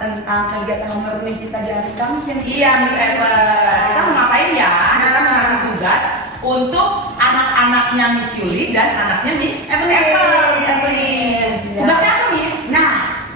tentang kegiatan homework kita di hari Kamis ya. Iya, Miss Ever. Kita mau ngapain ya? Kita mau ngasih tugas untuk anak-anaknya Miss Yuli dan anaknya Miss Evelyn. Tugasnya apa, Miss? Nah,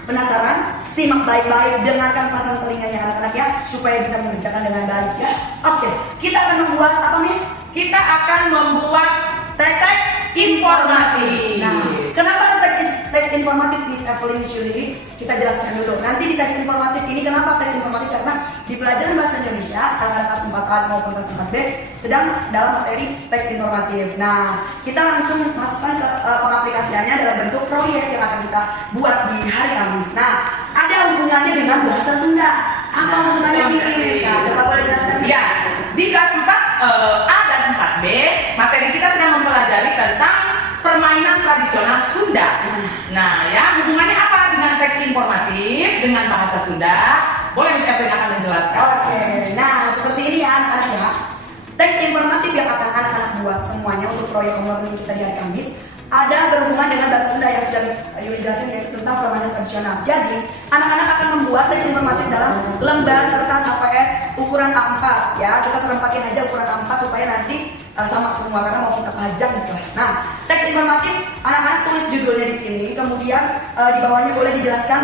penasaran? Simak baik-baik, dengarkan pasang telinganya anak-anak ya, supaya bisa mengerjakan dengan baik ya. Oke, kita akan membuat apa, Miss? Kita akan membuat teks informatif. Nah, kenapa teks informatif, Miss Evelyn, Miss Yuli? Kita jelaskan dulu. Nanti di teks informatif ini, kenapa teks informatif? Karena di pelajaran bahasa Indonesia, anak-anak kelas 4A maupun kelas 4B sedang dalam materi teks informatif. Nah, kita langsung masukkan ke pengaplikasiannya dalam bentuk proyek yang akan kita buat di hari Kamis. Nah, ada hubungannya dengan bahasa Sunda. Apa hubungannya, Miss? Nah, coba boleh jelaskan? Ya, di kelas 4A dan 4B, materi kita sedang mempelajari tentang permainan tradisional Sunda. Nah, ya, hubungannya apa dengan teks informatif, dengan bahasa Sunda? Boleh Miss Evelyn akan menjelaskan. Oke, nah seperti ini ya anak-anak ya. Teks informatif yang akan anak-anak buat semuanya untuk proyek homework kita di hari Kamis ada berhubungan dengan bahasa Sunda yang sudah Miss Yuli jelasin, yaitu tentang permainan tradisional. Jadi, anak-anak akan membuat teks informatif dalam lembar kertas HVS ukuran A4 ya. Kita serempakin aja ukuran A4 supaya nanti sama semua karena mau kita pajang di kelas. Nah, teks informatif anak-anak tulis judulnya di sini, kemudian di bawahnya boleh dijelaskan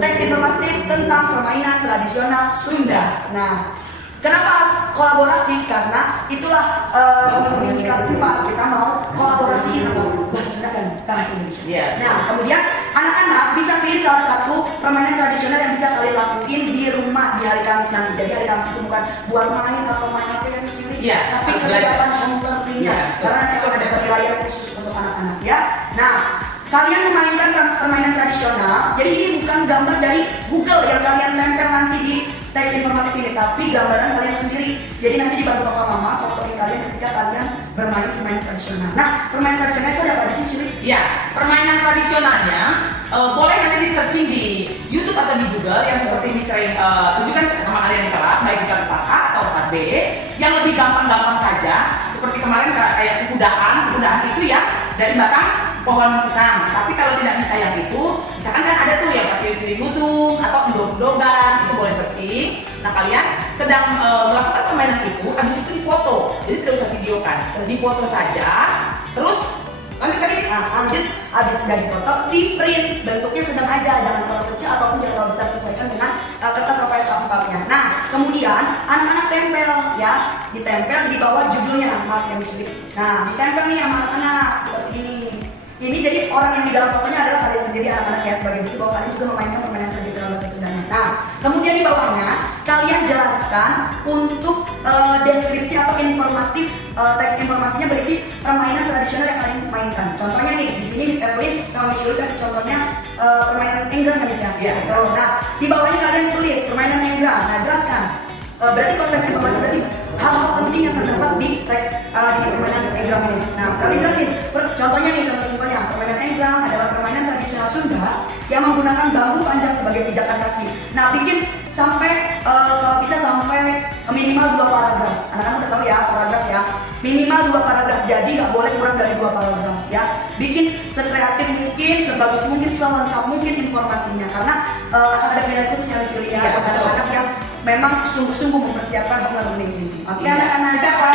teks informatif tentang permainan tradisional Sunda. Nah, kenapa harus kolaborasi? Karena itulah teman-teman di kelas 4 kita mau kolaborasi antara bahasa Sunda dan bahasa Indonesia. Yeah. Nah, kemudian anak-anak bisa pilih salah satu permainan tradisional yang bisa kalian lakuin di rumah di hari Kamis nanti. Jadi hari Kamis itu bukan buat main atau main apa yang sendiri, yeah, tapi kerjaan homework-nya. Karena nanti akan ada wilayah khusus untuk anak-anak ya. Nah, kalian memainkan permainan tradisional. Jadi ini bukan gambar dari Google yang kalian tempel nanti di teks informatif ini, tapi gambaran kalian sendiri. Jadi nanti dibantu papa mama fotoin kalian ketika kalian bermain permainan tradisional. Nah, permainan tradisional itu ada apa sih, Cili? Ya, permainan tradisionalnya boleh nanti di searching di YouTube atau di Google yang seperti Miss sering tunjukkan sama kalian di kelas, baik di kelas 4A atau 4B, yang lebih gampang-gampang saja. Seperti kemarin kayak kudahan itu ya dari batang pohon pisang. Tapi kalau tidak bisa yang itu, misalkan kan ada tuh yang ciri-ciri lutung atau endog-endogan, itu boleh searching. Nah, kalian sedang melakukan permainan itu, habis itu difoto. Jadi tidak usah videokan, difoto saja. Terus lanjut tadi. Nah, lanjut, habis sudah difoto, di print. Bentuknya sedang aja, jangan terlalu kecil ataupun jangan terlalu besar, sesuaikan dengan kertas HVS A4-nya. Nah, kemudian anak-anak tempel ya, ditempel di bawah judulnya, maaf yang sulit. Nah, ditempel nih sama anak-anak seperti ini. Ini jadi orang yang di dalam fotonya adalah kalian sendiri anak-anak ya, sebagai bukti bahwa kalian juga memainkan permainan tradisional bahasa Sunda. Nah, kemudian di bawahnya kalian jelaskan untuk deskripsi atau informatif, teks informasinya berisi permainan tradisional yang kalian mainkan. Contohnya nih, di sini Miss Evelyn sama Miss Yuli kasih contohnya permainan enggrang ya Miss ya. Iya. Nah, di bawahnya kalian tulis permainan enggrang. Nah, jelaskan. Berarti kalau teks informatif berarti hal-hal penting yang terdapat di teks di permainan enggrang ini. Nah, kalian jelasin. Contohnya nih, contoh simpelnya, permainan enggrang adalah permainan tradisional Sunda yang menggunakan bambu panjang sebagai pijakan kaki. Nah, bikin sampai kalau bisa sampai minimal 2 paragraf. Anak-anak udah tahu ya paragraf ya. Minimal 2 paragraf. Jadi nggak boleh kurang dari 2 paragraf ya. Bikin sekreatif mungkin, sebagus mungkin, selengkap mungkin informasinya. Karena akan ada penilaian khusus yang disuruh ya buat anak-anak yang memang sungguh-sungguh mempersiapkan homework ini. Oke, anak-anak siapa?